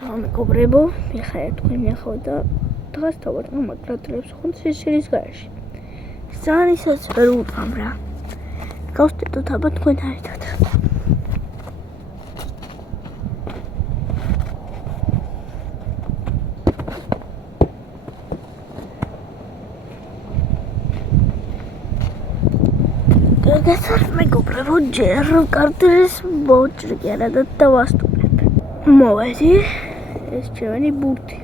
მეგობრებო, მიხარია თქვენი ახლა და დღეს დავაწყო მაგრატებს ხუნ სირის გარში. ძალიან ისაც ვერ უყამ რა. გავხდეთ აბა თქვენთან ერთად. გასწორ მეგობრებო, ჯერ კარტერის მოჭრია და დავასტურებ. მოვედი ეს ჩემი ბურთი.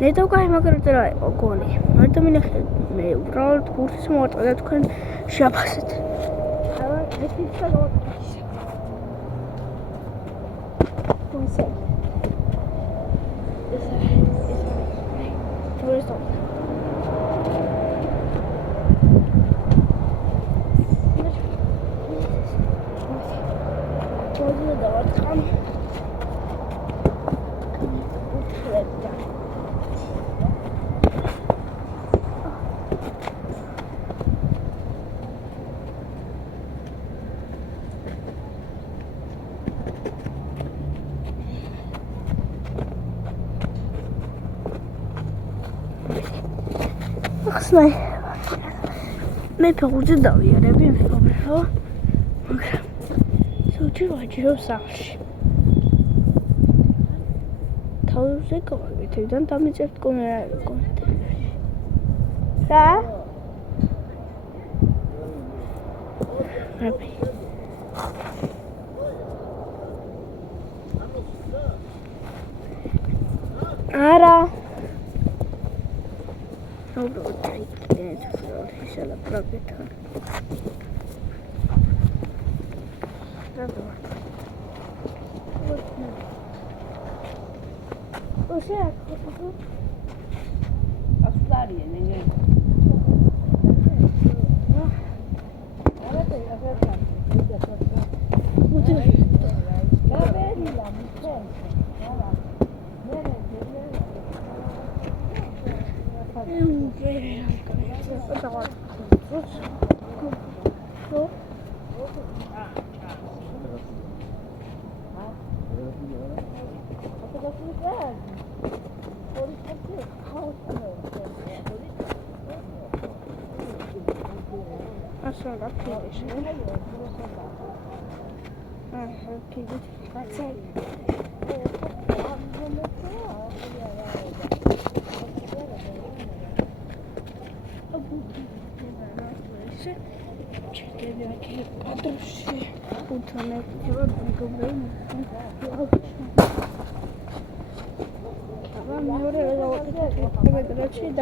ნეტო კაი მაგრად რა იყო გონი. მარტო მინახე მე უბრალოდ ბურთს მოვაწყდა თქვენ შეაფასეთ. აბა ეს ის გავაკეთე. კონსე. ეს ახსნაი მე ფეხბურთზე დავიარები მეგობრებო, მაგრამ სულ ვაჭირობ სახლში. თავზე გავაკეთებ და დამიწერთ კომენტარებში. რა? არა. Şöyle bırakayım. O şey aslar yine.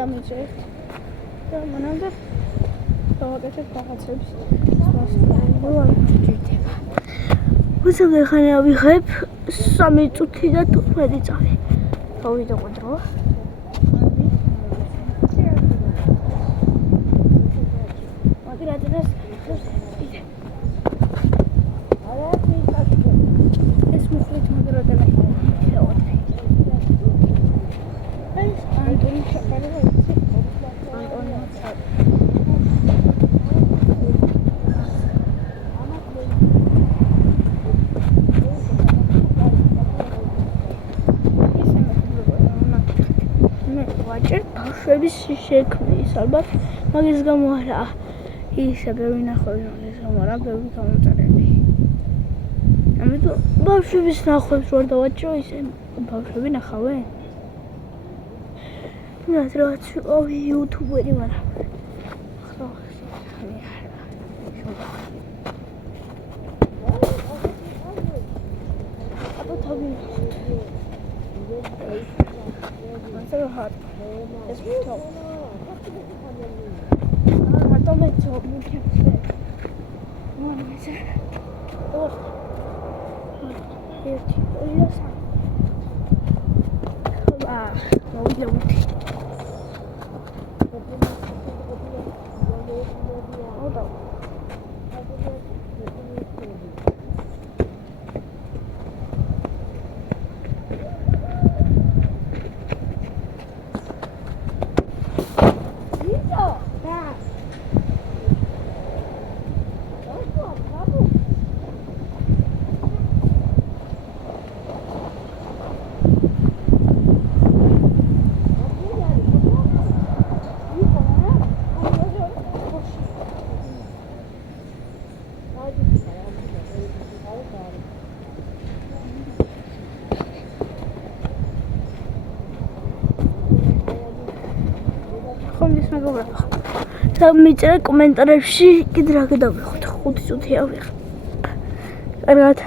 დამიწერთ და მანამდე დავაკეთებ რაღაცებს. უცებ ხანი ავიღებ 3 წუთი და 15 წამი. გავიდოყო დრო. შექმნის ალბათ მაგის გამო არა ისე ბევრი ნახვევი მაგის გამო არა ბევრი გამოწერები. ამიტომ ბავშვების ნახვებს ვარ დავაჭრო ისე ბავშვები ნახავენ. რაც ვიყავი იუთუბერი მაგრამ It's top. I don't make top. You can't fit. What is it? Oh. Here's your son. No, we don't. Hold on. მეგობრებო. მიწერე კომენტარებში კიდე რა გადავიხოთ 5 წუთი ავიღე. კარგად.